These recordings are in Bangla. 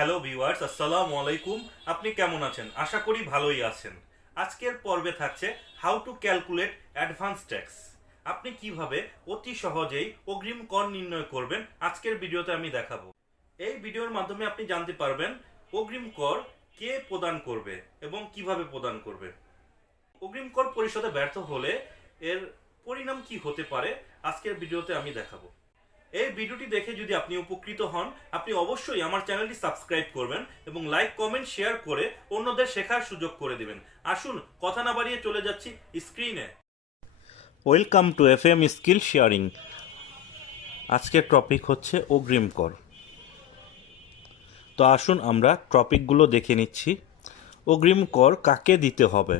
হ্যালো ভিউয়ার্স, আসসালামু আলাইকুম। আপনি কেমন আছেন? আশা করি ভালোই আছেন। আজকের পর্বে থাকছে how to calculate advance tax. আপনি কিভাবে অতি সহজেই অগ্রিম কর নির্ণয় করবেন আজকের ভিডিওতে আমি দেখাবো। এই ভিডিওর মাধ্যমে আপনি জানতে পারবেন অগ্রিম কর কে প্রদান করবে এবং কিভাবে প্রদান করবে। অগ্রিম কর পরিশোধে ব্যর্থ হলে এর পরিণাম কি হতে পারে আজকের ভিডিওতে আমি দেখাবো। এই ভিডিওটি দেখে যদি আপনি উপকৃত হন, আপনি অবশ্যই আমার চ্যানেলটি সাবস্ক্রাইব করবেন এবং লাইক, কমেন্ট, শেয়ার করে অন্যদের শেখার সুযোগ করে দিবেন। আসুন কথা না বাড়িয়ে চলে যাচ্ছি স্ক্রিনে। Welcome to FM skill sharing. আজকের টপিক হচ্ছে অগ্রিম কর। তো আসুন আমরা টপিকগুলো দেখে নিচ্ছি। অগ্রিম কর কাকে দিতে হবে?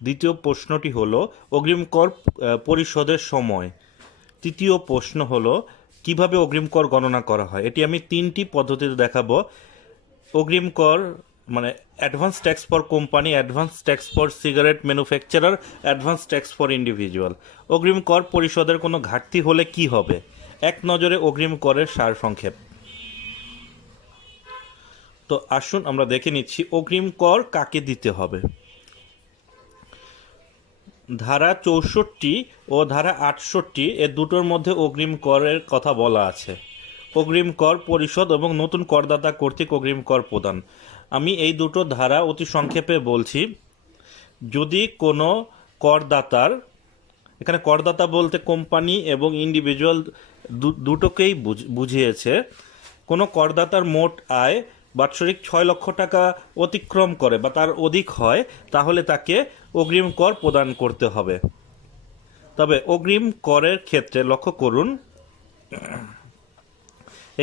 দ্বিতীয় প্রশ্নটি হলো অগ্রিম কর পরিশোধের সময়। তৃতীয় প্রশ্ন হলো কিভাবে অগ্রিম কর গণনা করা হয়। এটি আমি তিনটি পদ্ধতিতে দেখাবো। অগ্রিম কর মানে advance tax for company, advance tax for cigarette manufacturer, advance tax for individual. অগ্রিম কর পরিশোধের কোনো ঘাটতি হলে কি হবে? এক নজরে অগ্রিম করের সারসংক্ষেপ। তো আসুন আমরা দেখে নিচ্ছি অগ্রিম কর কাকে দিতে হবে। ধারা 64 ও ধারা 68 এ দুটোর মধ্যে অগ্রিম করের কথা বলা আছে। অগ্রিম কর পরিশোধ এবং নতুন করদাতা কর্তৃক অগ্রিম কর প্রদান। আমি এই দুটো ধারা অতি সংক্ষেপে বলছি। যদি কোনো করদাতার, এখানে করদাতা বলতে কোম্পানি এবং ইন্ডিভিজুয়াল দুটোকেই বুঝিয়েছে, কোনো করদাতার মোট আয় বাৎসরিক 6 লক্ষ টাকা অতিক্রম করে বা তার অধিক হয়, তাহলে তাকে অগ্রিম কর প্রদান করতে হবে। তবে অগ্রিম করের ক্ষেত্রে লক্ষ্য করুন,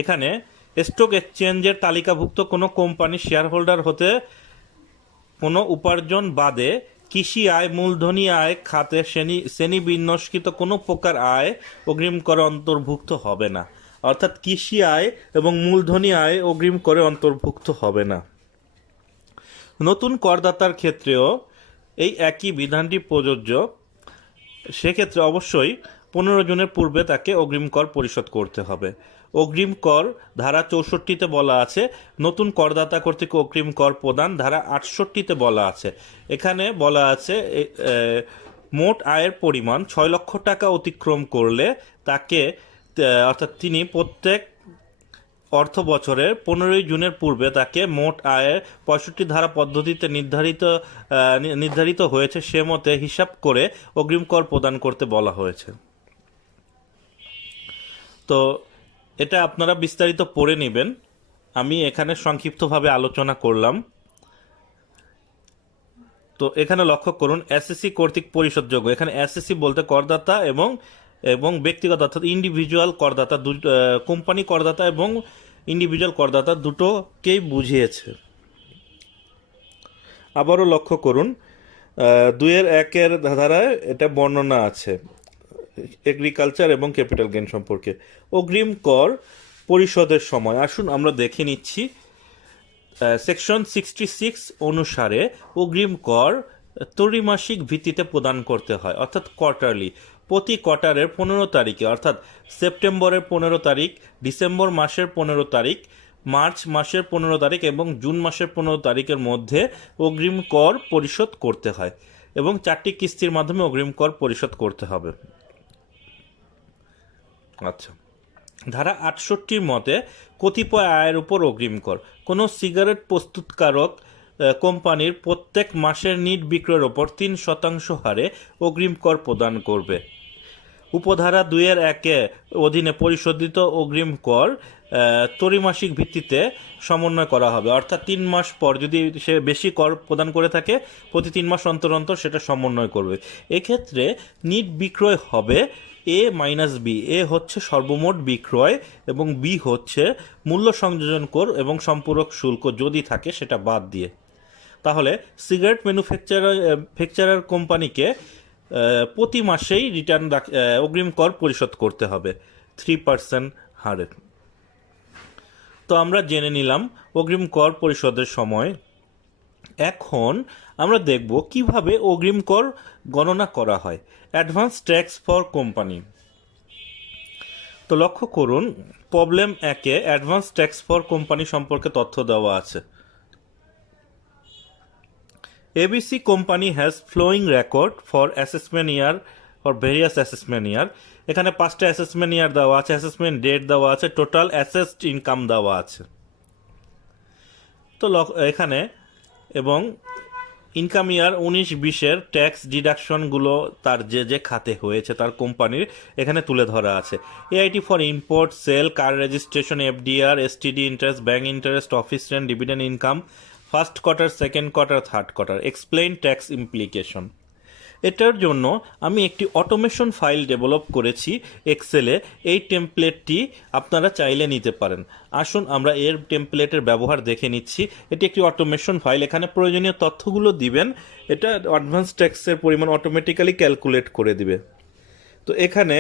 এখানে স্টক এক্সচেঞ্জের তালিকাভুক্ত কোনো কোম্পানির শেয়ার হোল্ডার হতে কোনো উপার্জন বাদে কৃষি আয়, মূলধনী আয় খাতে শ্রেণী বিন্যাসকৃত কোনো প্রকার আয় অগ্রিম করে অন্তর্ভুক্ত হবে না। অর্থাৎ কৃষি আয় এবং মূলধনী আয় অগ্রিম করে অন্তর্ভুক্ত হবে না। নতুন করদাতার ক্ষেত্রেও এই একই বিধানটি প্রযোজ্য। সেক্ষেত্রে অবশ্যই 15 জনের পূর্বে তাকে অগ্রিম কর পরিশোধ করতে হবে। অগ্রিম কর ধারা 64-তে বলা আছে নতুন করদাতা কর্তৃক অগ্রিম কর প্রদান। ধারা 68-তে বলা আছে, এখানে বলা আছে মোট আয়ের পরিমাণ 6 লক্ষ টাকা অতিক্রম করলে তাকে, অর্থাৎ তিনি প্রত্যেক অর্থ বছরের 15 জুনের পূর্বে তাকে মোট আয়ের 65 ধারা পদ্ধতিতে নির্ধারিত হয়েছে সে মতে হিসাব করে অগ্রিম কর প্রদান করতে বলা হয়েছে। তো এটা আপনারা বিস্তারিত পড়ে নেবেন, আমি এখানে সংক্ষিপ্তভাবে আলোচনা করলাম। তো এখানে লক্ষ্য করুন এসএসসি কর্তৃক পরিশোধযোগ্য। এখানে এসএসসি বলতে করদাতা এবং ব্যক্তিগত অর্থাৎ ইন্ডিভিজুয়াল করদাতা, কোম্পানি করদাতা এবং ইন্ডিভিজুয়াল করদাতা দুটোকেই বুঝিয়েছে। আবারও লক্ষ্য করুন 2-1 ধারায় এটা বর্ণনা আছে এগ্রিকালচার এবং ক্যাপিটাল গেইন সম্পর্কে। অগ্রিম কর পরিশোধের সময় আসুন আমরা দেখে নিচ্ছি। সেকশন 66 অনুসারে অগ্রিম কর ত্রৈমাসিক ভিত্তিতে প্রদান করতে হয়, অর্থাৎ কোয়ার্টারলি। প্রতি কোয়ার্টারের 15 তারিখে, অর্থাৎ সেপ্টেম্বরের 15 তারিখ, ডিসেম্বর মাসের 15 তারিখ, মার্চ মাসের 15 তারিখ এবং জুন মাসের 15 তারিখের মধ্যে অগ্রিম কর পরিশোধ করতে হয় এবং 4টি কিস্তির মাধ্যমে অগ্রিম কর পরিশোধ করতে হবে। আচ্ছা, ধারা 68-র মতে কতিপয় আয়ের উপর অগ্রিম কর। কোনো সিগারেট প্রস্তুতকারক কোম্পানির প্রত্যেক মাসের নিট বিক্রয়ের ওপর 3% হারে অগ্রিম কর প্রদান করবে। উপধারা 2-1 অধীনে পরিশোধিত অগ্রিম কর ত্রৈমাসিক ভিত্তিতে সমন্বয় করা হবে, অর্থাৎ 3 মাস পর যদি সে বেশি কর প্রদান করে থাকে প্রতি 3 মাস অন্তর অন্তর সেটা সমন্বয় করবে। এক্ষেত্রে নিট বিক্রয় হবে A-B। এ হচ্ছে সর্বমোট বিক্রয় এবং বি হচ্ছে মূল্য সংযোজন কর এবং সম্পূরক শুল্ক যদি থাকে সেটা বাদ দিয়ে। তাহলে সিগারেট ম্যানুফ্যাকচারার কোম্পানিকে প্রতি মাসেই অগ্রিম কর পরিশোধ করতে হবে 3% হারে। তো আমরা জেনে নিলাম অগ্রিম কর পরিশোধের সময়। এখন আমরা দেখব কিভাবে অগ্রিম কর গণনা করা হয়। Advance tax for company. তো লক্ষ্য করুন প্রবলেম একে অ্যাডভান্স ট্যাক্স ফর কোম্পানি সম্পর্কে তথ্য দেওয়া আছে। ABC company has flowing record for assessment year or various assessment year। এখানে 5টা অ্যাসেসমেন্ট ইয়ার দেওয়া আছে, অ্যাসেসমেন্ট ডেট দেওয়া আছে, টোটাল অ্যাসেসড ইনকাম দেওয়া আছে। তো এখানে এবং ইনকাম ইয়ার 19-20-এর ট্যাক্স ডিডাকশনগুলো তার যে যে খাতে হয়েছে তার কোম্পানির এখানে তুলে ধরা আছে। AIT for import, sale, car registration, FDR, STD interest, bank interest, office rent, dividend income, first quarter, second quarter, third quarter, explain tax implication. এটার জন্য আমি একটি অটোমেশন ফাইল ডেভেলপ করেছি এক্সেলে। এই টেমপ্লেটটি আপনারা চাইলে নিতে পারেন। আসুন আমরা এর টেমপ্লেটের ব্যবহার দেখে নিচ্ছি। এটি একটি অটোমেশন ফাইল, এখানে প্রয়োজনীয় তথ্যগুলো দিবেন, এটা অ্যাডভান্স ট্যাক্সের পরিমাণ অটোমেটিক্যালি ক্যালকুলেট করে দিবে। তো এখানে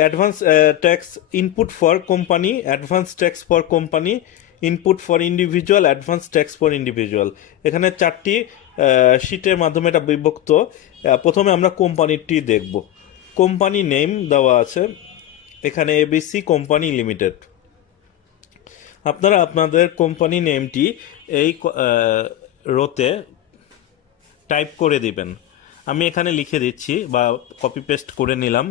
advance tax input for company, advance tax for company, input for individual, advance tax for individual. এখানে 4টি শিটের মাধ্যমে এটা বিভক্ত। প্রথমে আমরা কোম্পানিটি দেখব। কোম্পানি নেম দেওয়া আছে এখানে ABC কোম্পানি লিমিটেড। আপনারা আপনাদের কোম্পানি নেমটি এই রোতে টাইপ করে দিবেন। আমি এখানে লিখে দিচ্ছি বা কপি পেস্ট করে নিলাম।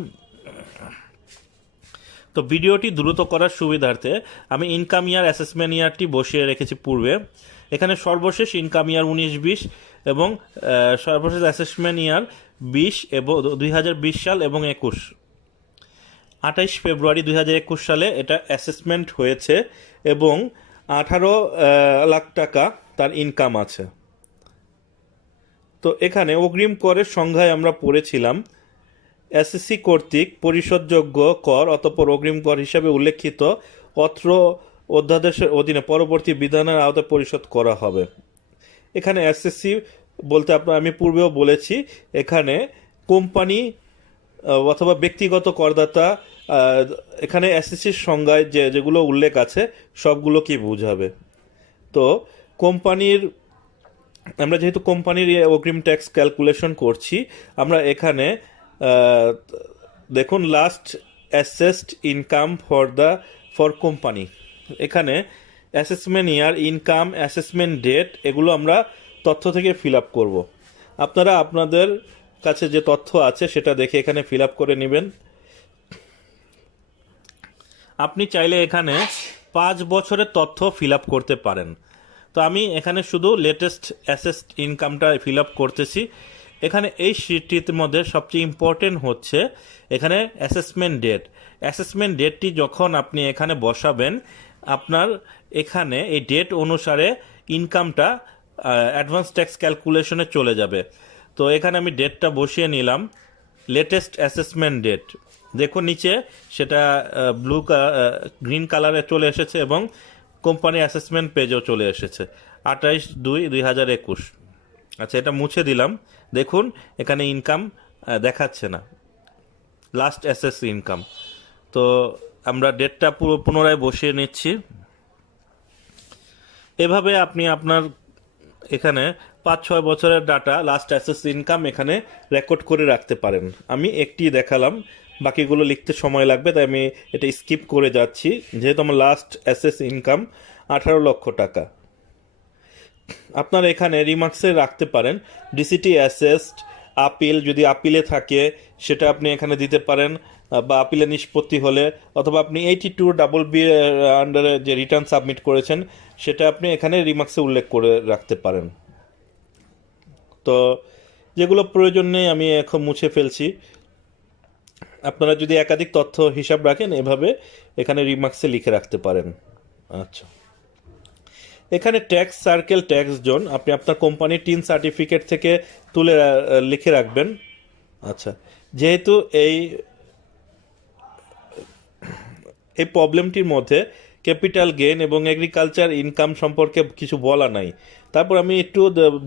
তো ভিডিওটি দ্রুত করার সুবিধার্থে আমি ইনকাম ইয়ার, অ্যাসেসমেন্ট ইয়ারটি বসিয়ে রেখেছি পূর্বে। এখানে সর্বশেষ ইনকাম ইয়ার 19-20 এবং সর্বশেষ অ্যাসেসমেন্ট ইয়ার 20 এবং 2020 সাল এবং 21। 28 ফেব্রুয়ারি 2021 সালে এটা অ্যাসেসমেন্ট হয়েছে এবং 18 লাখ টাকা তার ইনকাম আছে। তো এখানে অগ্রিম করের সংজ্ঞায় আমরা পড়েছিলাম এসএসসি কর্তৃক পরিশোধযোগ্য কর অতঃপর অগ্রিম কর হিসাবে উল্লেখিত অত্র অধ্যাদেশের অধীনে পরবর্তী বিধানের আওতায় পরিশোধ করা হবে। এখানে এসএসসি বলতে আমি পূর্বেও বলেছি, এখানে কোম্পানি অথবা ব্যক্তিগত করদাতা, এখানে এসএসসির সংজ্ঞায় যেগুলো উল্লেখ আছে সবগুলো কি বোঝাবে। তো কোম্পানির, আমরা যেহেতু কোম্পানির অগ্রিম ট্যাক্স ক্যালকুলেশন করছি, আমরা এখানে দেখুন last assessed income for company, এখানে assessment year, income, assessment date, এগুলো আমরা তথ্য থেকে ফিল আপ করবো। আপনারা আপনাদের কাছে যে তথ্য আছে সেটা দেখে এখানে ফিল আপ করে নেবেন। আপনি চাইলে এখানে 5 বছরের তথ্য ফিল আপ করতে পারেন। তো আমি এখানে শুধু লেটেস্ট অ্যাসেসড ইনকামটা ফিল আপ করতেছি। এখানে এই শিটটির মধ্যে সবচেয়ে ইম্পর্টেন্ট হচ্ছে এখানে অ্যাসেসমেন্ট ডেট। অ্যাসেসমেন্ট ডেটটি যখন আপনি এখানে বসাবেন, আপনার এখানে এই ডেট অনুসারে ইনকামটা অ্যাডভান্স ট্যাক্স ক্যালকুলেশনে চলে যাবে। তো এখানে আমি ডেটটা বসিয়ে নিলাম, লেটেস্ট অ্যাসেসমেন্ট ডেট। দেখুন নিচে সেটা গ্রিন কালারে চলে এসেছে এবং কোম্পানি অ্যাসেসমেন্ট পেজও চলে এসেছে 28/2/2021। আচ্ছা, এটা মুছে দিলাম। দেখুন এখানে ইনকাম দেখাচ্ছে না, লাস্ট অ্যাসেস ইনকাম। তো আমরা ডেটটা পুনরায় বসিয়ে নিচ্ছি। এভাবে আপনি আপনার এখানে 5-6 বছরের ডাটা, লাস্ট অ্যাসেস ইনকাম এখানে রেকর্ড করে রাখতে পারেন। আমি একটি দেখালাম, বাকিগুলো লিখতে সময় লাগবে, তাই আমি এটা স্কিপ করে যাচ্ছি। যেহেতু আমার লাস্ট অ্যাসেস ইনকাম 18 লক্ষ টাকা। আপনারা এখানে রিমার্কসে রাখতে পারেন ডিসিটি অ্যাসেসড, আপিল, যদি আপিলে থাকে সেটা আপনি এখানে দিতে পারেন, বা আপিলে নিষ্পত্তি হলে, অথবা আপনি 82BB আন্ডারে যে রিটার্ন সাবমিট করেছেন সেটা আপনি এখানে রিমার্কসে উল্লেখ করে রাখতে পারেন। তো যেগুলো প্রয়োজন নেই আমি এখন মুছে ফেলছি। আপনারা যদি একাধিক তথ্য হিসাব রাখেন এভাবে এখানে রিমার্কসে লিখে রাখতে পারেন। আচ্ছা, এখানে ট্যাক্স সার্কেল, ট্যাক্স জোন আপনি আপনার কোম্পানির টিন সার্টিফিকেট থেকে তুলে লিখে রাখবেন। আচ্ছা, যেহেতু এই প্রবলেমটির মধ্যে ক্যাপিটাল গেইন এবং এগ্রিকালচার ইনকাম সম্পর্কে কিছু বলা নাই, তারপর আমি একটু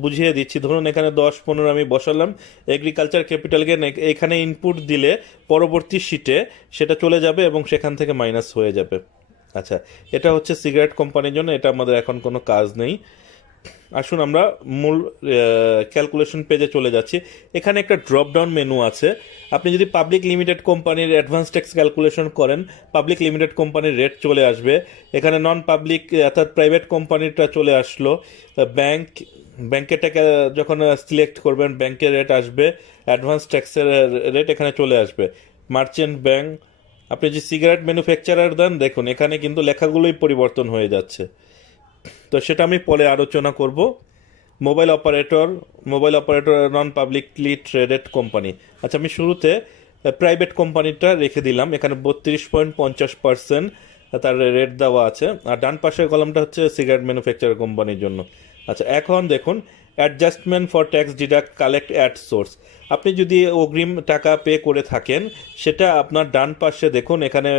বুঝিয়ে দিচ্ছি। ধরুন এখানে 10-15 আমি বসালাম এগ্রিকালচার ক্যাপিটাল গেইন, এখানে ইনপুট দিলে পরবর্তী শিটে সেটা চলে যাবে এবং সেখান থেকে মাইনাস হয়ে যাবে। আচ্ছা, এটা হচ্ছে সিগারেট কোম্পানির জন্য, এটা আমাদের এখন কোনো কাজ নেই। আসুন আমরা মূল ক্যালকুলেশন পেজে চলে যাচ্ছি। এখানে একটা ড্রপ ডাউন মেনু আছে। আপনি যদি পাবলিক লিমিটেড কোম্পানির অ্যাডভান্স ট্যাক্স ক্যালকুলেশন করেন, পাবলিক লিমিটেড কোম্পানির রেট চলে আসবে। এখানে নন পাবলিক অর্থাৎ প্রাইভেট কোম্পানিটা চলে আসলো। ব্যাংকের টাকা যখন সিলেক্ট করবেন ব্যাংকের রেট আসবে, অ্যাডভান্স ট্যাক্সের রেট এখানে চলে আসবে। মার্চেন্ট ব্যাংক, আপনি যে সিগারেট ম্যানুফ্যাকচারার দেন, দেখুন এখানে কিন্তু লেখাগুলোই পরিবর্তন হয়ে যাচ্ছে। তো সেটা আমি পরে আলোচনা করব। মোবাইল অপারেটর নন পাবলিকলি ট্রেডেড কোম্পানি। আচ্ছা, আমি শুরুতে প্রাইভেট কোম্পানিটা রেখে দিলাম। এখানে 32.50% তার রেট দেওয়া আছে, আর ডান পাশের কলামটা হচ্ছে সিগারেট ম্যানুফ্যাকচার কোম্পানির জন্য। আচ্ছা, এখন দেখুন adjustment for tax deduct collect at source. আপনি যদি অগ্রিম টাকা পে করে থাকেন, সেটা আপনার ডান পাশে দেখুন এখানে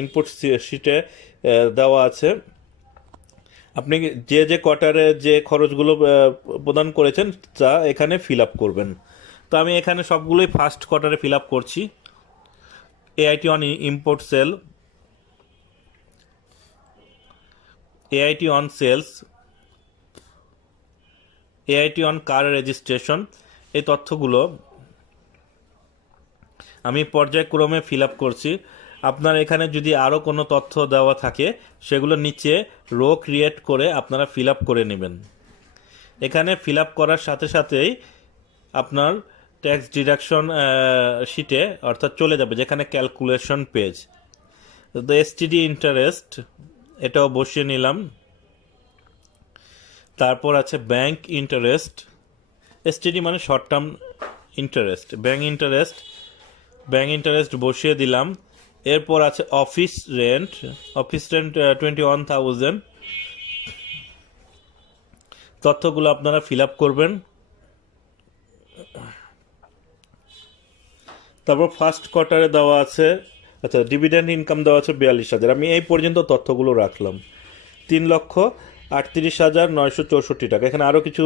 ইনপুট শিটে দেওয়া আছে। আপনি যে কোয়ার্টারে যে খরচগুলো প্রদান করেছেন তা এখানে ফিল আপ করবেন। তো আমি এখানে সবগুলোই ফার্স্ট কোয়ার্টারে ফিল আপ করছি। AIT on import sale, AIT on sales, AIT on car registration, এই তথ্যগুলো আমি পর্যায়ক্রমে ফিল আপ করছি। আপনার এখানে যদি আরও কোনো তথ্য দেওয়া থাকে সেগুলো নিচে রো ক্রিয়েট করে আপনারা ফিল আপ করে নেবেন। এখানে ফিল আপ করার সাথে সাথেই আপনার ট্যাক্স ডিডাকশন শিটে অর্থাৎ চলে যাবে যেখানে ক্যালকুলেশন পেজ। তো এসটিডি ইন্টারেস্ট এটাও বসিয়ে নিলাম। তারপর আছে ব্যাংক ইন্টারেস্ট, এসটিডি মানে short term interest, bank interest বসিয়ে দিলাম। এরপর আছে অফিস রেন্ট 21,000। তথ্যগুলো আপনারা ফিল আপ করবেন। তারপর ফার্স্ট কোয়ার্টারে দেওয়া আছে, আচ্ছা ডিভিডেন্ড ইনকাম দেওয়া আছে 42,000। আমি এই পর্যন্ত তথ্যগুলো রাখলাম। 3,38,964 টাকা। এখানে আরও কিছু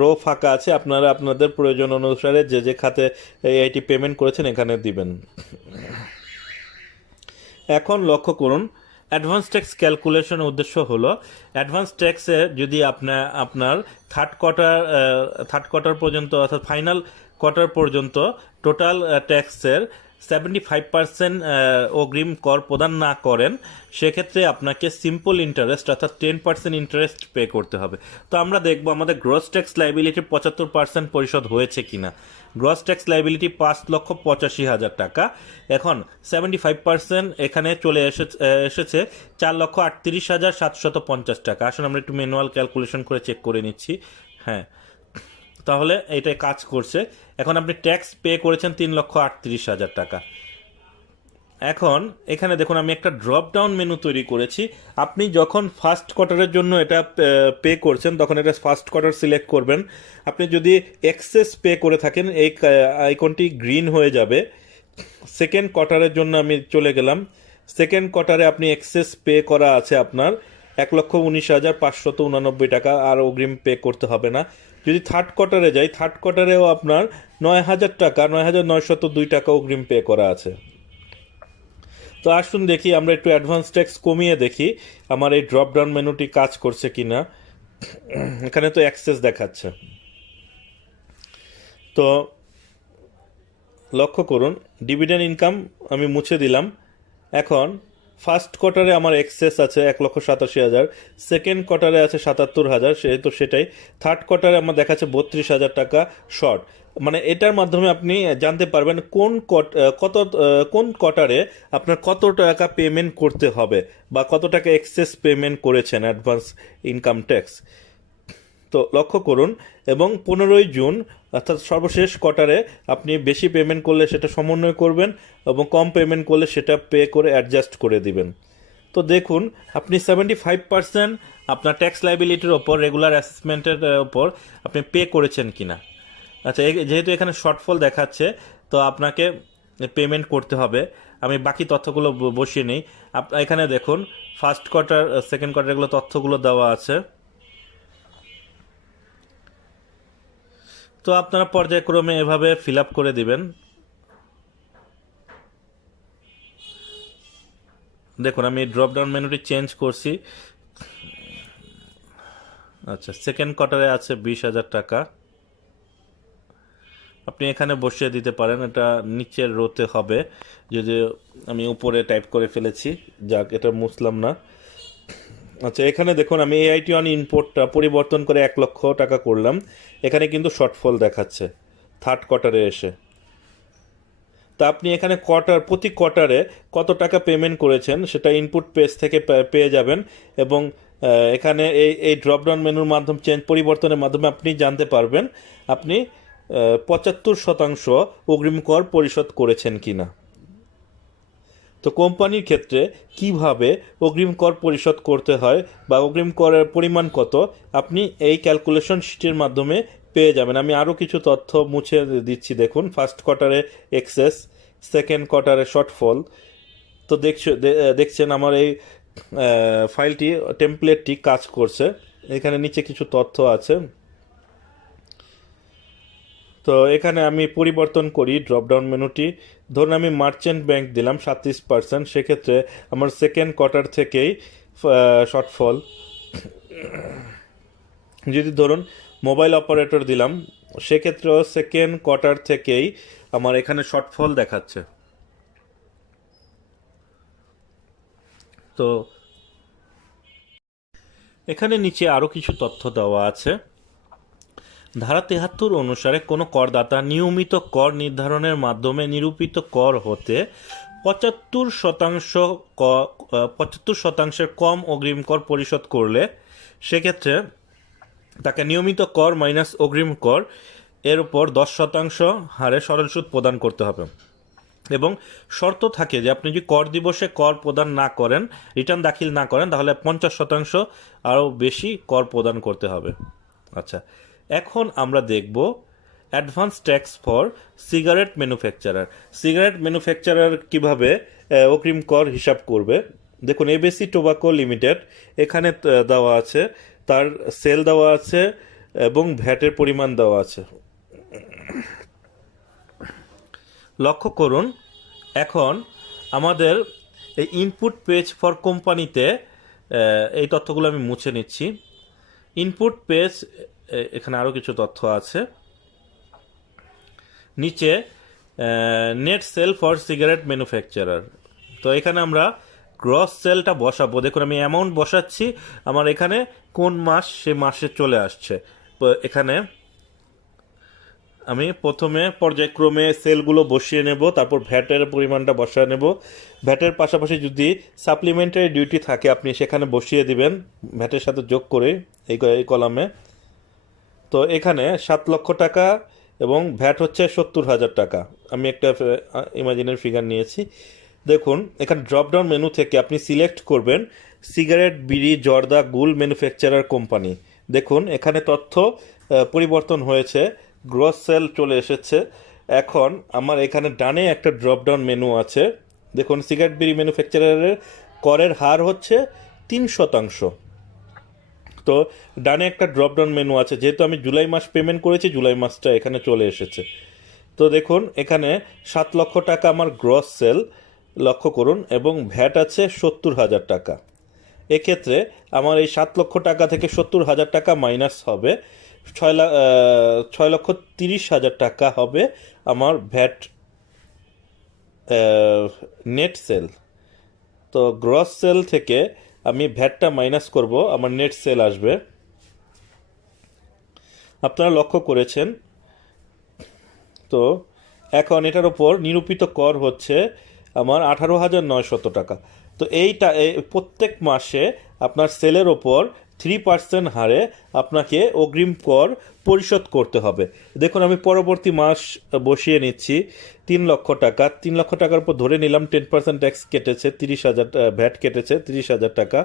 রো ফাঁকা আছে, আপনারা আপনাদের প্রয়োজন অনুসারে যে যে খাতে এআইটি পেমেন্ট করেছেন এখানে দিবেন। এখন লক্ষ্য করুন, অ্যাডভান্স ট্যাক্স ক্যালকুলেশনের উদ্দেশ্য হলো অ্যাডভান্স ট্যাক্সে যদি আপনার থার্ড কোয়ার্টার পর্যন্ত অর্থাৎ ফাইনাল কোয়ার্টার পর্যন্ত টোটাল ট্যাক্সের 75% অগ্রিম কর প্রদান না করেন, সেক্ষেত্রে আপনাকে সিম্পল ইন্টারেস্ট অর্থাৎ 10% ইন্টারেস্ট পে করতে হবে। তো আমরা দেখব আমাদের গ্রস ট্যাক্স লাইবিলিটি 75% পরিশোধ হয়েছে কিনা। গ্রস ট্যাক্স লাইবিলিটি 5,85,000 টাকা। এখন 75% এখানে চলে এসেছে 4,38,750 টাকা। আসলে আমরা একটু ম্যানুয়াল ক্যালকুলেশন করে চেক করে নিচ্ছি। হ্যাঁ, তাহলে এটাই কাজ করছে। এখন আপনি ট্যাক্স পে করেছেন 3,38,000 টাকা। এখন এখানে দেখুন আমি একটা ড্রপ ডাউন মেনু তৈরি করেছি। আপনি যখন ফার্স্ট কোয়ার্টারের জন্য এটা পে করছেন তখন এটা ফার্স্ট কোয়ার্টার সিলেক্ট করবেন। আপনি যদি এক্সেস পে করে থাকেন এই আইকনটি গ্রিন হয়ে যাবে। সেকেন্ড কোয়ার্টারের জন্য আমি চলে গেলাম। সেকেন্ড কোয়ার্টারে আপনি এক্সেস পে করা আছে আপনার 1,19,589 টাকা, আর অগ্রিম পে করতে হবে না। যদি থার্ড কোয়ার্টারে যাই, থার্ড কোয়ার্টারেও আপনার 9,000 টাকা, 9,902 টাকা অগ্রিম পে করা আছে। তো আসুন দেখি আমরা একটু অ্যাডভান্স ট্যাক্স কমিয়ে দেখি আমার এই ড্রপ ডাউন মেনুটি কাজ করছে কিনা। এখানে তো অ্যাক্সেস দেখাচ্ছে। তো লক্ষ্য করুন ডিভিডেন্ড ইনকাম আমি মুছে দিলাম। এখন ফার্স্ট কোয়ার্টারে আমার এক্সেস আছে 1,87,000, সেকেন্ড কোয়ার্টারে আছে 77,000, তো সেটাই। থার্ড কোয়ার্টারে আমার দেখাচ্ছে 32,000 টাকা শর্ট। মানে এটার মাধ্যমে আপনি জানতে পারবেন কোন কোয়ার্টারে আপনার কত টাকা পেমেন্ট করতে হবে বা কত টাকা এক্সেস পেমেন্ট করেছেন অ্যাডভান্স ইনকাম ট্যাক্স। তো লক্ষ্য করুন, এবং 15ই জুন অর্থাৎ সর্বশেষ কোয়ার্টারে আপনি বেশি পেমেন্ট করলে সেটা সমন্বয় করবেন এবং কম পেমেন্ট করলে সেটা পে করে অ্যাডজাস্ট করে দিবেন। তো দেখুন আপনি 75% আপনার ট্যাক্স লাইবিলিটির ওপর রেগুলার অ্যাসেসমেন্টের ওপর আপনি পে করেছেন কিনা। আচ্ছা, যেহেতু এখানে শর্টফল দেখাচ্ছে তো আপনাকে পেমেন্ট করতে হবে। আমি বাকি তথ্যগুলো বসিয়ে নিই। এখানে দেখুন ফার্স্ট কোয়ার্টার, সেকেন্ড কোয়ার্টার, এগুলো তথ্যগুলো দেওয়া আছে। তো আপনারা পর্যায়ক্রমে এভাবে ফিল আপ করে দিবেন। দেখুন আমি ড্রপ ডাউন মেনুটি চেঞ্জ করছি। আচ্ছা, সেকেন্ড কোয়ার্টারে আছে 20,000 টাকা। আপনি এখানে বসিয়ে দিতে পারেন, এটা নিচের রোতে হবে, যদি আমি উপরে টাইপ করে ফেলেছি, যাক এটা মুছলাম না। আচ্ছা, এখানে দেখুন আমি এআইটি অন ইনপোর্টটা পরিবর্তন করে 1 লক্ষ টাকা করলাম, এখানে কিন্তু শর্টফল দেখাচ্ছে থার্ড কোয়ার্টারে এসে। তা আপনি এখানে প্রতি কোয়ার্টারে কত টাকা পেমেন্ট করেছেন সেটা ইনপুট পেজ থেকে পেয়ে যাবেন, এবং এখানে এই ড্রপডাউন মেনুর মাধ্যমে পরিবর্তনের মাধ্যমে আপনি জানতে পারবেন আপনি 75% অগ্রিম কর পরিশোধ করেছেন কিনা। তো কোম্পানির ক্ষেত্রে কিভাবে অগ্রিম কর পরিশোধ করতে হয় বা অগ্রিম করের পরিমাণ কত, আপনি এই ক্যালকুলেশন শিটের মাধ্যমে পেয়ে যাবেন। আমি আরও কিছু তথ্য মুছে দিচ্ছি। দেখুন, ফার্স্ট কোয়ার্টারে এক্সেস, সেকেন্ড কোয়ার্টারে শর্টফল। তো দেখছেন আমার এই ফাইলটি, টেমপ্লেটটি কাজ করছে। এখানে নিচে কিছু তথ্য আছে। তো এখানে আমি পরিবর্তন করি ড্রপডাউন মেনুটি। ধরুন আমি মার্চেন্ট ব্যাংক দিলাম 37%, সেক্ষেত্রে আমার সেকেন্ড কোয়ার্টার থেকেই শর্টফল। যদি ধরুন মোবাইল অপারেটর দিলাম, সেক্ষেত্রেও সেকেন্ড কোয়ার্টার থেকেই আমার এখানে শর্টফল দেখাচ্ছে। তো এখানে নিচে আরও কিছু তথ্য দেওয়া আছে। ধারা 73 অনুসারে কোনো করদাতা নিয়মিত কর নির্ধারণের মাধ্যমে নিরূপিত কর হতে 75% কম অগ্রিম কর পরিশোধ করলে সেক্ষেত্রে তাকে নিয়মিত কর মাইনাস অগ্রিম কর এর উপর 10% হারে সরল সুদ প্রদান করতে হবে, এবং শর্ত থাকে যে আপনি যদি কর দিবসে কর প্রদান না করেন, রিটার্ন দাখিল না করেন, তাহলে 50% আরও বেশি কর প্রদান করতে হবে। আচ্ছা, এখন আমরা দেখব advance tax for cigarette manufacturer. Cigarette manufacturer কিভাবে অগ্রিম কর হিসাব করবে। দেখুন, এবিসি টোবাকো লিমিটেড এখানে দেওয়া আছে, তার সেল দেওয়া আছে এবং ভ্যাটের পরিমাণ দেওয়া আছে। লক্ষ্য করুন, এখন আমাদের এই ইনপুট পেজ ফর কোম্পানিতে এই তথ্যগুলো আমি মুছে নিচ্ছি। ইনপুট পেজ, এখানে আরও কিছু তথ্য আছে। নিচে net sale for cigarette manufacturer. তো এখানে আমরা গ্রস সেলটা বসাবো। দেখুন আমি অ্যামাউন্ট বসাচ্ছি, আমার এখানে কোন মাস সে মাসে চলে আসছে। এখানে আমি প্রথমে পর্যায়ক্রমে সেলগুলো বসিয়ে নেব, তারপর ভ্যাটের পরিমাণটা বসায় নেব। ভ্যাটের পাশাপাশি যদি সাপ্লিমেন্টারি ডিউটি থাকে আপনি সেখানে বসিয়ে দিবেন ভ্যাটের সাথে যোগ করে এই কলামে। তো এখানে 7 লক্ষ টাকা এবং ভ্যাট হচ্ছে 70,000 টাকা। আমি একটা ইমাজিনারি ফিগার নিয়েছি। দেখুন, এখানে ড্রপডাউন মেনু থেকে আপনি সিলেক্ট করবেন সিগারেট, বিড়ি, জর্দা, গুল ম্যানুফ্যাকচারার কোম্পানি। দেখুন এখানে তথ্য পরিবর্তন হয়েছে, গ্রস সেল চলে এসেছে। এখন আমার এখানে ডানে একটা ড্রপডাউন মেনু আছে। দেখুন, সিগারেট, বিড়ি ম্যানুফ্যাকচারারের করের হার হচ্ছে 3%। তো ডানে একটা ড্রপডাউন মেনু আছে, যেহেতু আমি জুলাই মাস পেমেন্ট করেছি, জুলাই মাসটা এখানে চলে এসেছে। তো দেখুন এখানে 7 লক্ষ টাকা আমার গ্রস সেল, লক্ষ্য করুন, এবং ভ্যাট আছে 70,000 টাকা। এক্ষেত্রে আমার এই 7 লক্ষ টাকা থেকে 70,000 টাকা মাইনাস হবে, 6,30,000 টাকা হবে আমার ভ্যাট নেট সেল। তো গ্রস সেল থেকে আমি ভ্যাটটা মাইনাস করব, আমার নেট সেল আসবে। আপনারা লক্ষ্য করেছেন। তো এখন এটার ওপর নিরূপিত কর হচ্ছে আমার 18,900 টাকা। তো এইটা প্রত্যেক মাসে আপনার সেলের ওপর 3% হারে আপনাকে অগ্রিম কর পরিশোধ করতে হবে। দেখুন আমি পরবর্তী মাস বসিয়ে নিচ্ছি 3 লক্ষ টাকা। 3 লক্ষ টাকার উপর ধরে নিলাম 10% ট্যাক্স কেটেছে, 30,000 ভ্যাট কেটেছে 30,000 টাকা।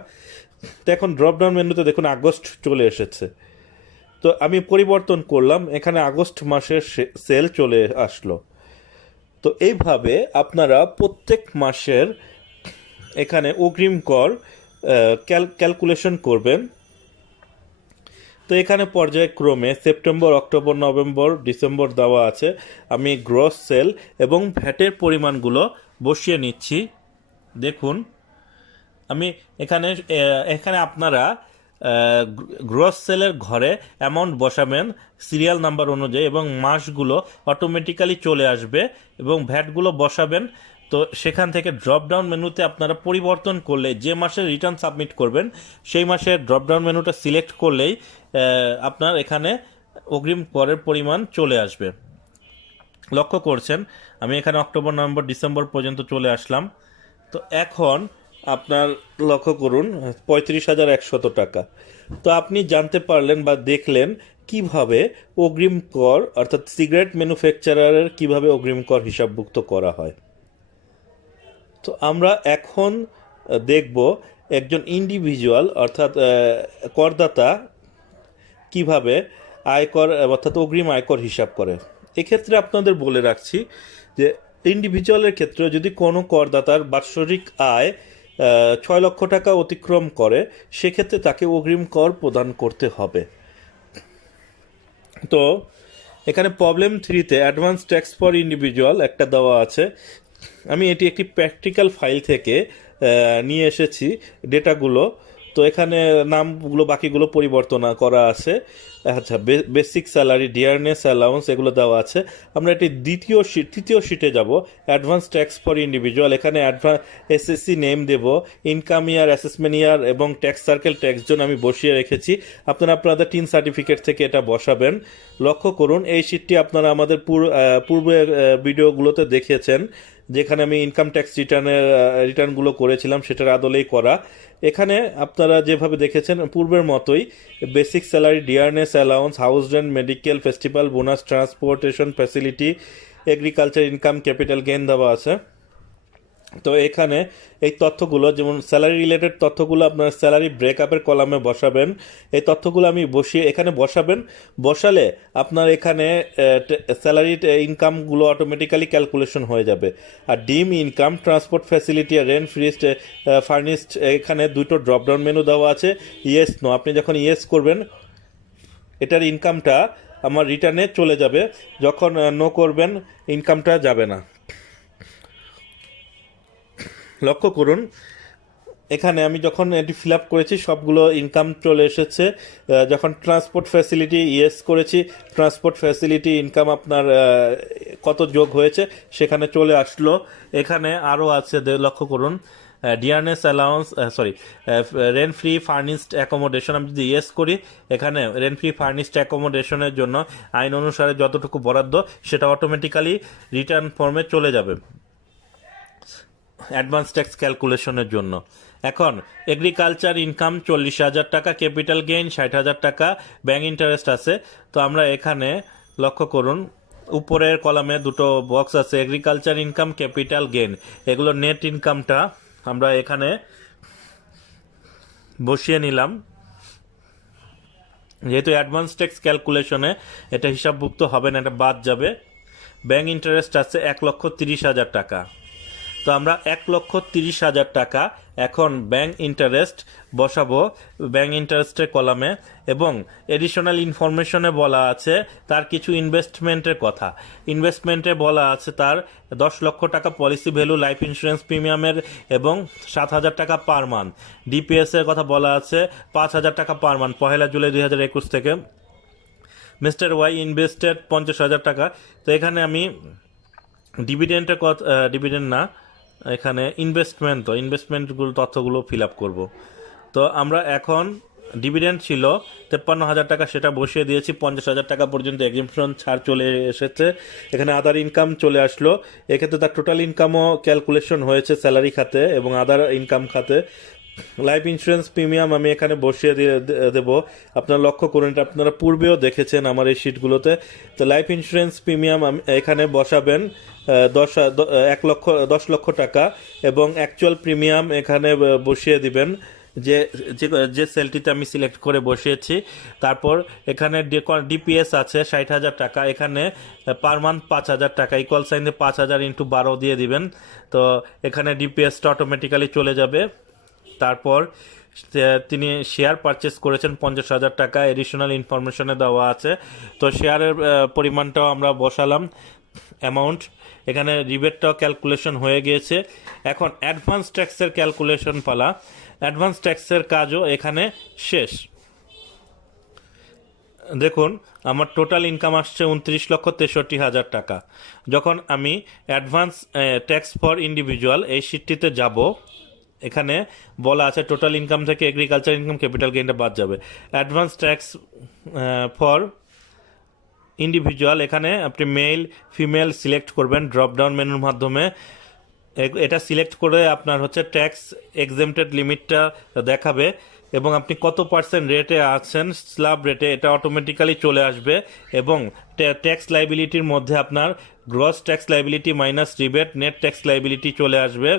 তো এখন ড্রপডাউন মেনুতে দেখুন আগস্ট চলে এসেছে। তো আমি পরিবর্তন করলাম, এখানে আগস্ট মাসের সেল চলে আসলো। তো এইভাবে আপনারা প্রত্যেক মাসের এখানে অগ্রিম কর ক্যালকুলেশন করবেন। তো এখানে পর্যায়ক্রমে সেপ্টেম্বর, অক্টোবর, নভেম্বর, ডিসেম্বর দেওয়া আছে। আমি গ্রস সেল এবং ভ্যাটের পরিমাণগুলো বসিয়ে নিচ্ছি। দেখুন আমি এখানে আপনারা গ্রস সেলের ঘরে অ্যামাউন্ট বসাবেন সিরিয়াল নাম্বার অনুযায়ী এবং মাসগুলো অটোমেটিক্যালি চলে আসবে এবং ভ্যাটগুলো বসাবেন। তো সেখান থেকে ড্রপ ডাউন মেনুতে আপনারা পরিবর্তন করলে যে মাসে রিটার্ন সাবমিট করবেন সেই মাসের ড্রপ ডাউন মেনুটা সিলেক্ট করলেই আপনার এখানে অগ্রিম করের পরিমাণ চলে আসবে। লক্ষ্য করছেন আমি এখানে অক্টোবর, নভেম্বর, ডিসেম্বর পর্যন্ত চলে আসলাম। তো এখন আপনার লক্ষ্য করুন 35,100 টাকা। তো আপনি জানতে পারলেন বা দেখলেন কিভাবে অগ্রিম কর অর্থাৎ সিগারেট ম্যানুফ্যাকচারারের কিভাবে অগ্রিম কর হিসাবভুক্ত করা হয়। তো আমরা এখন দেখব একজন ইন্ডিভিজুয়াল অর্থাৎ করদাতা কিভাবে আয়কর অর্থাৎ অগ্রিম আয়কর হিসাব করে। এক্ষেত্রে আপনাদের বলে রাখছি যে ইন্ডিভিজুয়ালের ক্ষেত্রে যদি কোনো করদাতার বাৎসরিক আয় 6 লক্ষ টাকা অতিক্রম করে সেক্ষেত্রে তাকে অগ্রিম কর প্রদান করতে হবে। তো এখানে প্রবলেম 3-তে অ্যাডভান্স ট্যাক্স ফর ইন্ডিভিজুয়াল একটা দেওয়া আছে। আমি এটি একটি প্র্যাকটিক্যাল ফাইল থেকে নিয়ে এসেছি ডেটাগুলো। তো এখানে নামগুলো বাকিগুলো পরিবর্তন করা আছে। আচ্ছা, বেসিক স্যালারি, ডিয়ারনেস অ্যালাউন্স এগুলো দেওয়া আছে। আমরা এটি তৃতীয় শিটে যাব, অ্যাডভান্স ট্যাক্স ফর ইন্ডিভিজুয়াল। এখানে এসএসসি নেম দেব, ইনকাম ইয়ার, অ্যাসেসমেন্ট ইয়ার এবং ট্যাক্স সার্কেল ট্যাক্স জোন আমি বসিয়ে রেখেছি। আপনারা আপনাদের টিন সার্টিফিকেট থেকে এটা বসাবেন। লক্ষ্য করুন এই শিটটি আপনারা আমাদের পূর্বে ভিডিওগুলোতে দেখেছেন, যেখানে আমি ইনকাম ট্যাক্স রিটার্নগুলো করেছিলাম সেটার আদলেই করা। এখানে আপনারা যেভাবে দেখেছেন পূর্বের মতোই basic salary, dearness allowance, house rent, medical, festival, bonus, transportation facility, agriculture income, capital gain দেওয়া আছে। তো এখানে এই তথ্যগুলো যেমন স্যালারি রিলেটেড তথ্যগুলো আপনার স্যালারি ব্রেকআপের কলামে বসাবেন। এই তথ্যগুলো আমি বসিয়ে এখানে বসাবেন। বসালে আপনার এখানে স্যালারি ইনকামগুলো অটোমেটিক্যালি ক্যালকুলেশন হয়ে যাবে। আর ডিম ইনকাম, ট্রান্সপোর্ট ফ্যাসিলিটি আর রেন্ট ফ্রিস্ট, ফার্নিশড এখানে দুটো ড্রপডাউন মেনু দেওয়া আছে, ইয়েস নো। আপনি যখন ইয়েস করবেন এটার ইনকামটা আমার রিটার্নে চলে যাবে, যখন নো করবেন ইনকামটা যাবে না। লক্ষ্য করুন এখানে আমি যখন এটি ফিল আপ করেছি সবগুলো ইনকাম চলে এসেছে। যখন ট্রান্সপোর্ট ফ্যাসিলিটি ইয়েস করেছি, ট্রান্সপোর্ট ফ্যাসিলিটি ইনকাম আপনার কত যোগ হয়েছে সেখানে চলে আসলো। এখানে আরও আছে লক্ষ্য করুন dearness allowance, rent free furnished accommodation. আমি যদি ইয়েস করি এখানে রেন্ট ফ্রি ফার্নিশড অ্যাকোমোডেশনের জন্য আইন অনুসারে যতটুকু বরাদ্দ সেটা অটোমেটিক্যালি রিটার্ন ফর্মে চলে যাবে অ্যাডভান্স ট্যাক্স ক্যালকুলেশনের জন্য। এখন এগ্রিকালচার ইনকাম 40,000 টাকা, ক্যাপিটাল গেইন 60,000 টাকা, ব্যাংক ইন্টারেস্ট আছে। তো আমরা এখানে লক্ষ্য করুন উপরের কলামে দুটো বক্স আছে, এগ্রিকালচার ইনকাম, ক্যাপিটাল গেইন, এগুলো নেট ইনকামটা আমরা এখানে বসিয়ে নিলাম। যেহেতু অ্যাডভান্স ট্যাক্স ক্যালকুলেশনে এটা হিসাবভুক্ত হবে না, এটা বাদ যাবে। ব্যাংক ইন্টারেস্ট আছে 1,30,000 টাকা। তো আমরা 1,30,000 টাকা এখন ব্যাংক ইন্টারেস্ট বসাবো ব্যাংক ইন্টারেস্টের কলামে। এবং এডিশনাল ইনফরমেশনে বলা আছে তার কিছু ইনভেস্টমেন্টের কথা। ইনভেস্টমেন্টে বলা আছে তার 10 লক্ষ টাকা পলিসি ভ্যালু লাইফ ইন্স্যুরেন্স প্রিমিয়ামের এবং 7,000 টাকা পার মান্থ। ডিপিএস এর কথা বলা আছে 5,000 টাকা পার মান্থ 1 জুলাই 2021 থেকে। মিস্টার ওয়াই ইনভেস্টেড 50,000 টাকা। তো এখানে আমি ডিভিডেন্টের কথা, ডিভিডেন্ট না, এখানে ইনভেস্টমেন্টগুলো তথ্যগুলো ফিল আপ করবো। তো আমরা এখন ডিভিডেন্ড ছিল 53,000 টাকা, সেটা বসিয়ে দিয়েছি। 50,000 টাকা পর্যন্ত এক্সাম্পশন ছাড় চলে এসেছে। এখানে আদার ইনকাম চলে আসলো। এক্ষেত্রে তার টোটাল ইনকামও ক্যালকুলেশন হয়েছে স্যালারি খাতে এবং আদার ইনকাম খাতে। লাইফ ইন্স্যুরেন্স প্রিমিয়াম আমি এখানে বসিয়ে দেব। আপনারা লক্ষ্য করুন এটা আপনারা পূর্বেও দেখেছেন আমার এই শিটগুলোতে। তো লাইফ ইন্স্যুরেন্স প্রিমিয়াম এখানে বসাবেন 10 লক্ষ টাকা এবং অ্যাকচুয়াল প্রিমিয়াম এখানে বসিয়ে দিবেন যে সেলটিতে আমি সিলেক্ট করে বসিয়েছি। তারপর এখানে ডিপিএস আছে 60,000 টাকা, এখানে পার মান্থ 5,000 টাকা, ইকুয়াল সাইন দিয়ে 5,000 × 12 দিয়ে দিবেন। তো এখানে ডিপিএসটা অটোমেটিক্যালি চলে যাবে। তারপর তিনি শেয়ার পারচেস করেছেন 50,000 টাকা, এডিশনাল ইনফরমেশনে দেওয়া আছে। তো শেয়ারের পরিমাণটাও আমরা বসালাম অ্যামাউন্ট। এখানে রিবেটটাও ক্যালকুলেশন হয়ে গিয়েছে। এখন অ্যাডভান্স ট্যাক্সের ক্যালকুলেশন পালা। অ্যাডভান্স ট্যাক্সের কাজও এখানে শেষ। দেখুন আমার টোটাল ইনকাম আসছে 29,63,000 টাকা। যখন আমি অ্যাডভান্স ট্যাক্স ফর ইন্ডিভিজুয়াল এই শিটটিতে যাব, এখানে বলা আছে টোটাল ইনকাম থেকে এগ্রিকালচার ইনকাম ক্যাপিটাল গেইনটা বাদ যাবে। অ্যাডভান্স ট্যাক্স ফর ইন্ডিভিজুয়াল, এখানে আপনি মেল ফিমেল সিলেক্ট করবেন ড্রপ ডাউন মেনুর মাধ্যমে। এটা সিলেক্ট করে আপনার হচ্ছে ট্যাক্স এক্সেমটেড লিমিটটা দেখাবে এবং আপনি কত পার্সেন্ট রেটে আছেন স্ল্যাব রেটে, এটা অটোমেটিক্যালি চলে আসবে। এবং ট্যাক্স লাইবিলিটির মধ্যে আপনার gross tax liability minus rebate net tax liability চলে আসবে।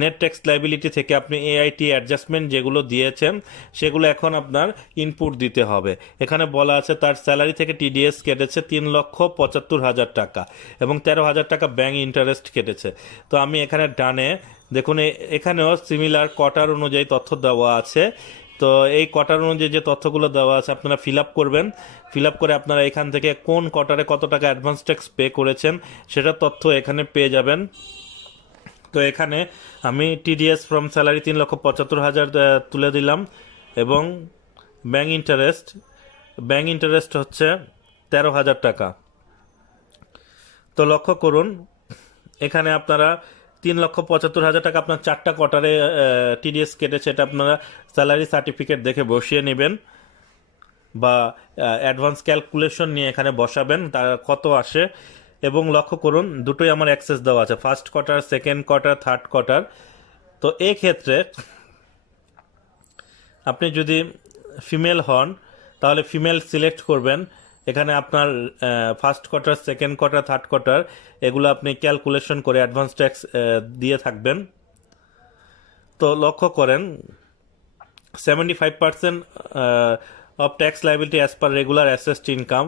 নেট ট্যাক্স লাইবিলিটি থেকে আপনি এআইটি অ্যাডজাস্টমেন্ট যেগুলো দিয়েছেন সেগুলো এখন আপনার ইনপুট দিতে হবে। এখানে বলা আছে তার স্যালারি থেকে টিডিএস কেটেছে 3,75,000 টাকা এবং 13,000 টাকা ব্যাংক ইন্টারেস্ট কেটেছে। তো আমি এখানে ডানে দেখুন, এখানেও সিমিলার কোয়ার্টার অনুযায়ী তথ্য দেওয়া আছে। তো এই কোয়ার্টার অনুযায়ী যে তথ্যগুলো দেওয়া আছে আপনারা ফিল আপ করবেন। ফিল আপ করে আপনারা এখান থেকে কোন কোয়ার্টারে কত টাকা অ্যাডভান্স ট্যাক্স পে করেছেন সেটার তথ্য এখানে পেয়ে যাবেন। তো এখানে আমি টিডিএস ফ্রম স্যালারি 3,75,000 তুলে দিলাম এবং ব্যাংক ইন্টারেস্ট হচ্ছে 13,000 টাকা। তো লক্ষ্য করুন এখানে আপনারা 3,75,000 টাকা আপনার 4টা কোয়ার্টারে টিডিএস কেটেছে, এটা আপনারা স্যালারি সার্টিফিকেট দেখে বসিয়ে নেবেন বা অ্যাডভান্স ক্যালকুলেশন নিয়ে এখানে বসাবেন তার কত আসে। এবং লক্ষ্য করুন দুটোই আমার অ্যাক্সেস দেওয়া আছে, first quarter, second quarter, third quarter. তো এই ক্ষেত্রে আপনি যদি ফিমেল হন তাহলে ফিমেল সিলেক্ট করবেন। এখানে আপনার first quarter, second quarter, third quarter এগুলো আপনি ক্যালকুলেশন করে অ্যাডভান্স ট্যাক্স দিয়ে থাকবেন। তো লক্ষ্য করেন 75% of tax liability as per regular assessed income.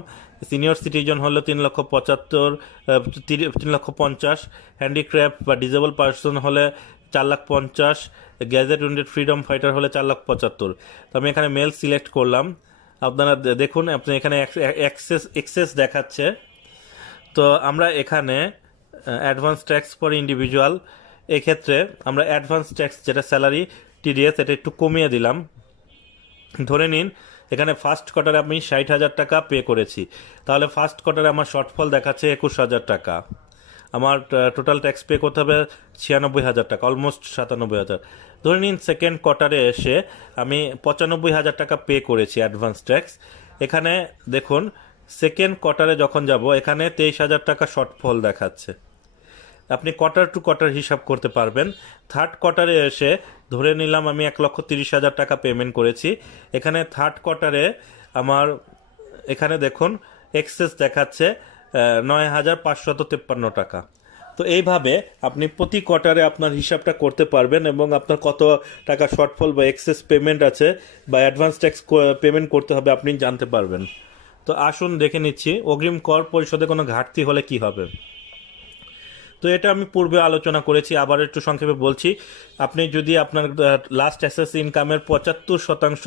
Senior citizen হলে 3,50,000, হ্যান্ডিক্রাফট বা ডিজেবল পার্সন হলে 4,50,000, গ্যাজেট উইন্ডেড ফ্রিডম ফাইটার হলে 4,75,000। তো আমি এখানে মেল সিলেক্ট করলাম। আপনারা দেখুন আপনি এখানে এক্সেস দেখাচ্ছে। তো আমরা এখানে অ্যাডভান্স ট্যাক্স ফর ইন্ডিভিজুয়াল এক্ষেত্রে আমরা অ্যাডভান্স ট্যাক্স যেটা স্যালারি টিডিএস এটা একটু কমিয়ে দিলাম। ধরে নিন এখানে ফার্স্ট কোয়ার্টারে আমি 60,000 টাকা পে করেছি, তাহলে ফার্স্ট কোয়ার্টারে আমার শর্টফল দেখাচ্ছে 21,000 টাকা। আমার টোটাল ট্যাক্স পে করতে হবে 96,000 টাকা, অলমোস্ট 97,000। ধরে নিন সেকেন্ড কোয়ার্টারে এসে আমি 95,000 টাকা পে করেছি অ্যাডভান্স ট্যাক্স। এখানে দেখুন সেকেন্ড কোয়ার্টারে যখন যাব এখানে 23,000 টাকা শর্টফল দেখাচ্ছে। আপনি কোয়ার্টার টু কোয়ার্টার হিসাব করতে পারবেন। থার্ড কোয়ার্টারে এসে ধরে নিলাম আমি 1,30,000 টাকা পেমেন্ট করেছি। এখানে থার্ড কোয়ার্টারে আমার এখানে দেখুন এক্সেস দেখাচ্ছে 9,553 টাকা। তো এইভাবে আপনি প্রতি কোয়ার্টারে আপনার হিসাবটা করতে পারবেন এবং আপনার কত টাকা শর্টফল বা এক্সেস পেমেন্ট আছে বা অ্যাডভান্স ট্যাক্স পেমেন্ট করতে হবে আপনি জানতে পারবেন। তো আসুন দেখে নিচ্ছি অগ্রিম কর পরিশোধে কোনো ঘাটতি হলে কি হবে। তো এটা আমি পূর্বে আলোচনা করেছি, আবার একটু সংক্ষেপে বলছি। আপনি যদি আপনার লাস্ট অ্যাসেস ইনকামের 75%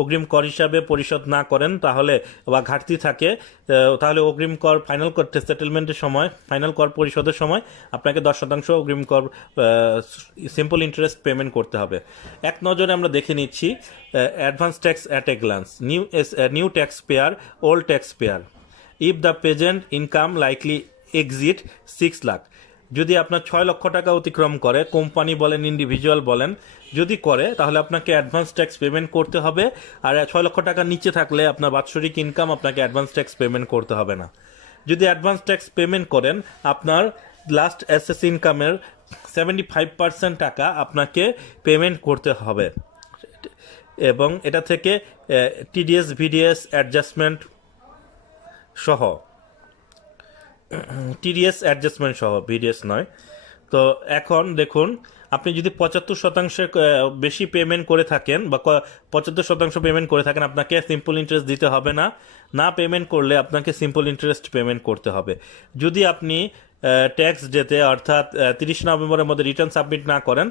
অগ্রিম কর হিসাবে পরিশোধ না করেন তাহলে বা ঘাটতি থাকে, তাহলে অগ্রিম কর ফাইনাল কর সেটেলমেন্টের সময়, ফাইনাল কর পরিশোধের সময় আপনাকে 10% অগ্রিম কর সিম্পল ইন্টারেস্ট পেমেন্ট করতে হবে। এক নজরে আমরা দেখে নিচ্ছি advance tax at a glance. New tax payer, old tax payer, if the present income likely exit 6 lakh. যদি আপনার 6 লক্ষ টাকা অতিক্রম করে, কোম্পানি বলেন ইন্ডিভিজুয়াল বলেন, যদি করে তাহলে আপনাকে অ্যাডভান্স ট্যাক্স পেমেন্ট করতে হবে। আর 6 লক্ষ টাকার নিচে থাকলে আপনার বাৎসরিক ইনকাম আপনাকে অ্যাডভান্স ট্যাক্স পেমেন্ট করতে হবে না। যদি অ্যাডভান্স ট্যাক্স পেমেন্ট করেন আপনার লাস্ট অ্যাসেস ইনকামের 75% টাকা আপনাকে পেমেন্ট করতে হবে এবং এটা থেকে টিডিএস ভিডিএস অ্যাডজাস্টমেন্ট সহ, টিডিএস অ্যাডজাস্টমেন্ট সহ, ভিডিএস নয়। তো এখন দেখুন আপনি যদি 75% বেশি পেমেন্ট করে থাকেন বা 75% পেমেন্ট করে থাকেন আপনাকে সিম্পল ইন্টারেস্ট দিতে হবে না। না পেমেন্ট করলে আপনাকে সিম্পল ইন্টারেস্ট পেমেন্ট করতে হবে। যদি আপনি ট্যাক্স ডেতে অর্থাৎ 30 নভেম্বরের মধ্যে রিটার্ন সাবমিট না করেন